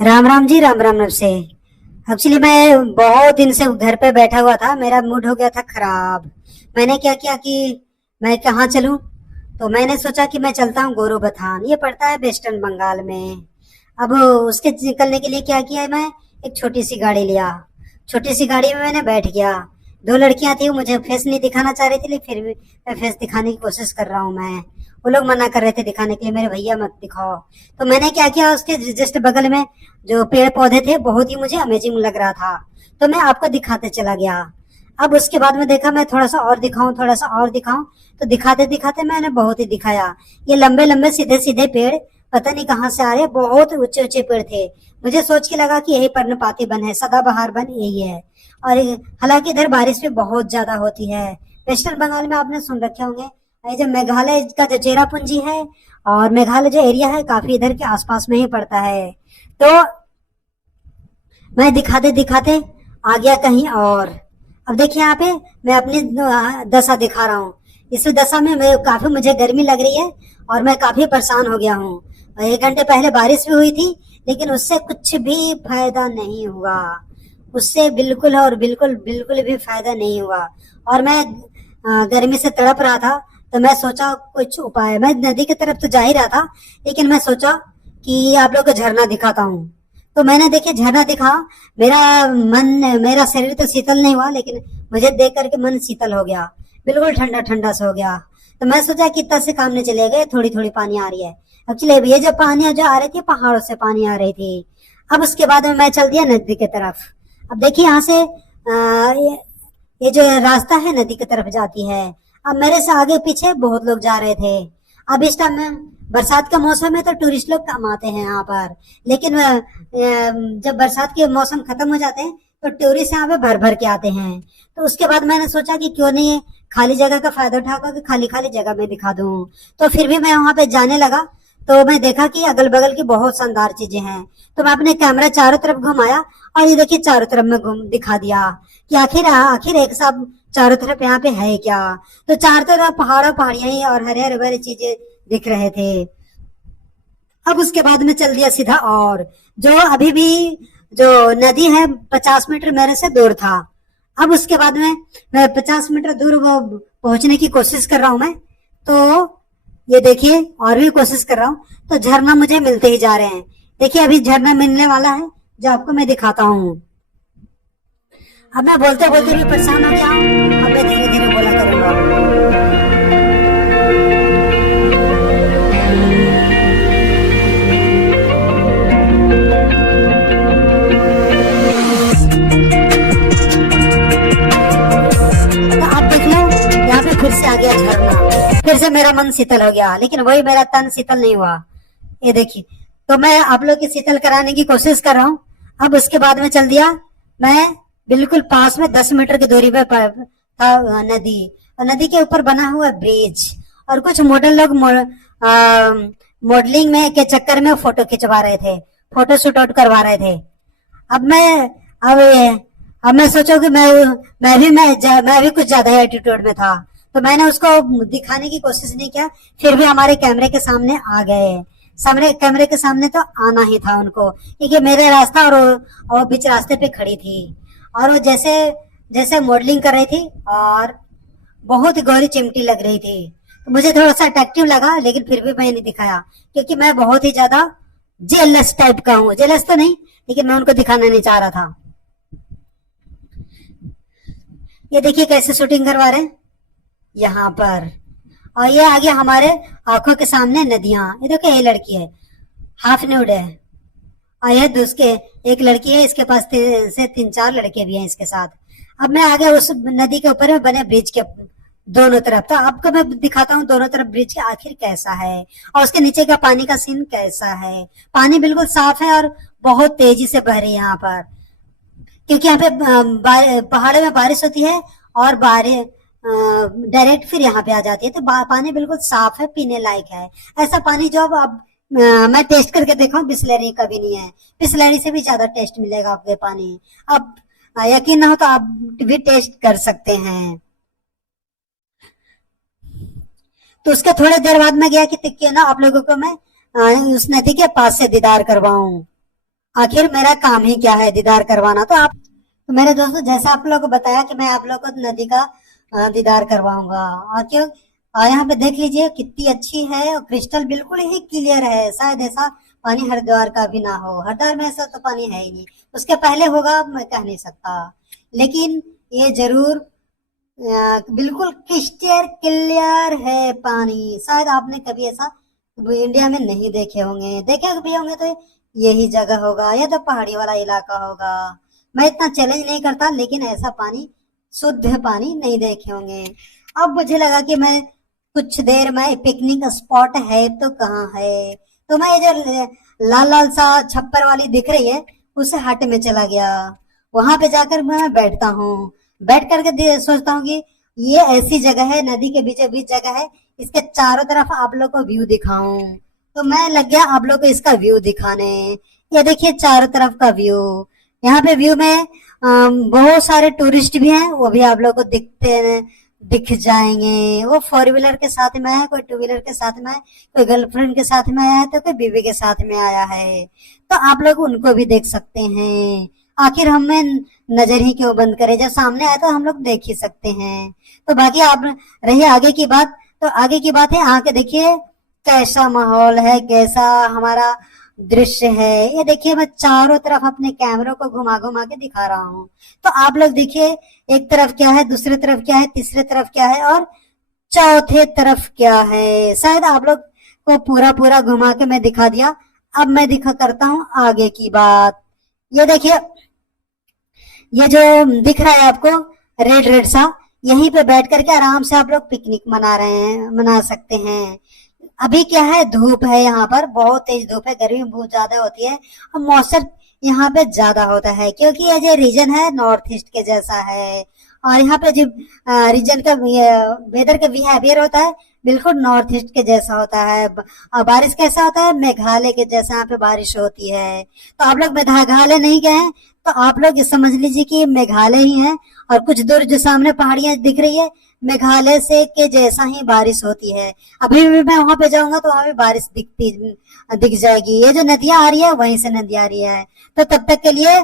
राम राम जी, राम राम से। एक्चुअली मैं बहुत दिन से घर पे बैठा हुआ था, मेरा मूड हो गया था खराब। मैंने क्या किया कि मैं कहाँ चलूं, तो मैंने सोचा कि मैं चलता हूँ गोरुबथान। ये पड़ता है वेस्टर्न बंगाल में। अब उसके निकलने के लिए क्या किया, मैं एक छोटी सी गाड़ी लिया। छोटी सी गाड़ी में मैंने बैठ गया। दो लड़कियां थी, मुझे फेस नहीं दिखाना चाह रही थी, लेकिन फिर भी मैं फेस दिखाने की कोशिश कर रहा हूँ। मैं वो लोग मना कर रहे थे दिखाने के लिए, मेरे भैया मत दिखाओ। तो मैंने क्या किया, उसके जस्ट बगल में जो पेड़ पौधे थे, बहुत ही मुझे अमेजिंग लग रहा था, तो मैं आपको दिखाते चला गया। अब उसके बाद में देखा मैं थोड़ा सा और दिखाऊं, थोड़ा सा और दिखाऊं, तो दिखाते दिखाते मैंने बहुत ही दिखाया। ये लंबे लंबे सीधे सीधे पेड़ पता नहीं कहाँ से आ रहे, बहुत ऊंचे ऊंचे पेड़ थे। मुझे सोच के लगा कि यही पर्णपाती वन है, सदाबहार वन यही है। और हालांकि इधर बारिश भी बहुत ज्यादा होती है। वेस्टर्न बंगाल में आपने सुन रखे होंगे, ये जो मेघालय का जो चेरापूंजी है और मेघालय जो एरिया है, काफी इधर के आसपास में ही पड़ता है। तो मैं दिखाते दिखाते आ गया कहीं और। अब देखिए यहाँ पे मैं अपनी दशा दिखा रहा हूँ। इस दशा में मैं काफी, मुझे गर्मी लग रही है और मैं काफी परेशान हो गया हूँ। 1 घंटे पहले बारिश भी हुई थी, लेकिन उससे कुछ भी फायदा नहीं हुआ। उससे बिल्कुल और बिल्कुल बिल्कुल भी फायदा नहीं हुआ। और मैं गर्मी से तड़प रहा था। तो मैं सोचा कुछ उपाय, मैं नदी की तरफ तो जा ही रहा था, लेकिन मैं सोचा कि आप लोग को झरना दिखाता हूँ। तो मैंने देखे झरना दिखा। मेरा मन, मेरा शरीर तो शीतल नहीं हुआ, लेकिन मुझे देख करके मन शीतल हो गया, बिल्कुल ठंडा ठंडा सा हो गया। तो मैं सोचा कि इतना से काम नहीं चलेगा, थोड़ी थोड़ी पानी आ रही है। एक्चुअली ये जो पानी जो आ रही थी, पहाड़ों से पानी आ रही थी। अब उसके बाद में मैं चल दिया नदी की तरफ। अब देखिए यहाँ से ये जो रास्ता है नदी की तरफ जाती है। अब मेरे से आगे पीछे बहुत लोग जा रहे थे। अब इस टाइम में बरसात का मौसम है, तो टूरिस्ट लोग कम आते हैं यहाँ पर। लेकिन जब बरसात के मौसम खत्म हो जाते हैं, तो टूरिस्ट यहाँ पे भर भर के आते हैं। तो उसके बाद मैंने सोचा कि क्यों नहीं खाली जगह का फायदा उठाकर कि खाली खाली जगह में दिखा दूं। तो फिर भी मैं वहां पे जाने लगा। तो मैं देखा कि अगल बगल की बहुत शानदार चीजें हैं। तो मैं अपने कैमरा चारों तरफ घुमाया, और ये देखिए चारों तरफ में घूम दिखा दिया कि आखिर आखिर एक साथ चारों तरफ यहाँ पे है क्या। तो चारों तरफ पहाड़ पहाड़ियां ही और हरे हरे भरे चीजें दिख रहे थे। अब उसके बाद में चल दिया सीधा, और जो अभी भी जो नदी है 50 मीटर मेरे से दूर था। अब उसके बाद में मैं 50 मीटर दूर वो पहुंचने की कोशिश कर रहा हूं मैं। तो ये देखिए और भी कोशिश कर रहा हूँ, तो झरना मुझे मिलते ही जा रहे हैं। देखिए अभी झरना मिलने वाला है, जो आपको मैं दिखाता हूँ। अब मैं बोलते बोलते भी परेशान हो गया हूँ, अब मैं धीरे धीरे बोला करूंगा। तो आप देख लो, यहाँ पे फिर से आ गया झरना। फिर से मेरा मन शीतल हो गया, लेकिन वही मेरा तन शीतल नहीं हुआ। ये देखिए, तो मैं आप लोग की शीतल कराने की कोशिश कर रहा हूँ। अब उसके बाद में चल दिया मैं, बिल्कुल पास में 10 मीटर की दूरी पे था नदी। और नदी के ऊपर बना हुआ ब्रिज, और कुछ मॉडल लोग मॉडलिंग में के चक्कर में फोटो खिंचवा रहे थे, फोटो शूट आउट करवा रहे थे। अब मैं अब अब मैं सोचा कि मैं भी कुछ ज्यादा एटीट्यूड में था। तो मैंने उसको दिखाने की कोशिश नहीं किया। फिर भी हमारे कैमरे के सामने आ गए। सामने कैमरे के सामने तो आना ही था उनको, क्योंकि मेरे रास्ता और बीच रास्ते पे खड़ी थी। और वो जैसे जैसे मॉडलिंग कर रही थी, और बहुत गोरी चिमटी लग रही थी। तो मुझे थोड़ा सा अट्रैक्टिव लगा, लेकिन फिर भी मैंने दिखाया, क्योंकि मैं बहुत ही ज्यादा जेलस टाइप का हूँ। जेलस तो नहीं, लेकिन मैं उनको दिखाना नहीं चाह रहा था। ये देखिए कैसे शूटिंग करवा रहे हैं यहाँ पर। और ये आ गया हमारे आंखों के सामने नदियां। ये देखो ये लड़की है, हाफ न्यूड है। और ये दूसरे एक लड़की है, इसके पास से 3-4 लड़के भी हैं इसके साथ। अब मैं आ गया उस नदी के ऊपर में बने ब्रिज के दोनों तरफ। तो आपको मैं दिखाता हूँ दोनों तरफ ब्रिज के आखिर कैसा है, और उसके नीचे का पानी का सीन कैसा है। पानी बिल्कुल साफ है और बहुत तेजी से बह रही है यहाँ पर, क्योंकि यहाँ पे पहाड़ों में बारिश होती है, और बारिश डायरेक्ट फिर यहाँ पे आ जाती है। तो पानी बिल्कुल साफ है, पीने लायक है। ऐसा पानी जो अब मैं टेस्ट करके देखा हूँ, बिस्लरी का भी नहीं है। बिस्लरी से भी ज्यादा टेस्ट मिलेगा आपको पानी। अब यकीन ना हो तो आप भी टेस्ट कर सकते हैं। तो उसके थोड़े देर बाद में गया कि क्यों ना आप लोगों को मैं उस नदी के पास से दीदार करवाऊं। आखिर मेरा काम ही क्या है दीदार करवाना। तो मेरे दोस्तों, जैसा आप लोगों को बताया कि मैं आप लोगों को नदी का दीदार करवाऊंगा। और क्यों, यहाँ पे देख लीजिए कितनी अच्छी है, और क्रिस्टल बिल्कुल ही क्लियर है। शायद ऐसा पानी हरिद्वार का भी ना हो, हरिद्वार में ऐसा तो पानी है ही नहीं। उसके पहले होगा मैं कह नहीं सकता, लेकिन ये जरूर बिल्कुल क्रिस्टल क्लियर है पानी। शायद आपने कभी ऐसा इंडिया में नहीं देखे होंगे, देखे भी होंगे तो यही जगह होगा, या तो पहाड़ी वाला इलाका होगा। मैं इतना चैलेंज नहीं करता, लेकिन ऐसा पानी, शुद्ध पानी नहीं देखे होंगे। अब मुझे लगा कि मैं कुछ देर में पिकनिक स्पॉट है तो कहाँ है, तो मैं ये जो लाल लाल सा छप्पर वाली दिख रही है उस हट में चला गया। वहां पे जाकर मैं बैठता हूँ। बैठ करके सोचता हूँ कि ये ऐसी जगह है, नदी के बीचों बीच जगह है, इसके चारों तरफ आप लोग को व्यू दिखाऊं। तो मैं लग गया आप लोग को इसका व्यू दिखाने। ये देखिए चारों तरफ का व्यू। यहाँ पे व्यू में बहुत सारे टूरिस्ट भी हैं, वो भी आप लोग को दिख जाएंगे। वो फोर व्हीलर के साथ में है, कोई टू व्हीलर के साथ में है, कोई गर्लफ्रेंड के साथ में आया है, तो कोई बीवी के साथ में आया है। तो आप लोग उनको भी देख सकते हैं। आखिर हमें नजर ही क्यों बंद करे, जब सामने आए तो हम लोग देख ही सकते हैं। तो बाकी आप रहिए आगे की बात। तो आगे की बात है, आके देखिए कैसा माहौल है, कैसा हमारा दृश्य है। ये देखिए मैं चारों तरफ अपने कैमरों को घुमा घुमा के दिखा रहा हूँ। तो आप लोग देखिए, एक तरफ क्या है, दूसरी तरफ क्या है, तीसरे तरफ क्या है, और चौथे तरफ क्या है। शायद आप लोग को पूरा पूरा घुमा के मैं दिखा दिया। अब मैं दिखा करता हूँ आगे की बात। ये देखिए, ये जो दिख रहा है आपको रेड रेड सा, यहीं पे बैठ करके आराम से आप लोग पिकनिक मना सकते हैं। अभी क्या है, धूप है, यहाँ पर बहुत तेज धूप है, गर्मी बहुत ज्यादा होती है, और मौसम यहाँ पे ज्यादा होता है, क्योंकि ये जो रीजन है नॉर्थ ईस्ट के जैसा है। और यहाँ पे जो रीजन का वेदर का बिहेवियर होता है बिल्कुल नॉर्थ ईस्ट के जैसा होता है। और बारिश कैसा होता है, मेघालय के जैसा यहाँ पे बारिश होती है। तो आप लोग मेघालय नहीं गए हैं, तो आप लोग ये समझ लीजिए कि मेघालय ही है, और कुछ दूर जो सामने पहाड़ियां दिख रही है, मेघालय से के जैसा ही बारिश होती है। अभी भी मैं वहां पे जाऊंगा तो वहां भी बारिश दिख जाएगी। ये जो नदियां आ रही है वहीं से नदी आ रही है। तो तब तक के लिए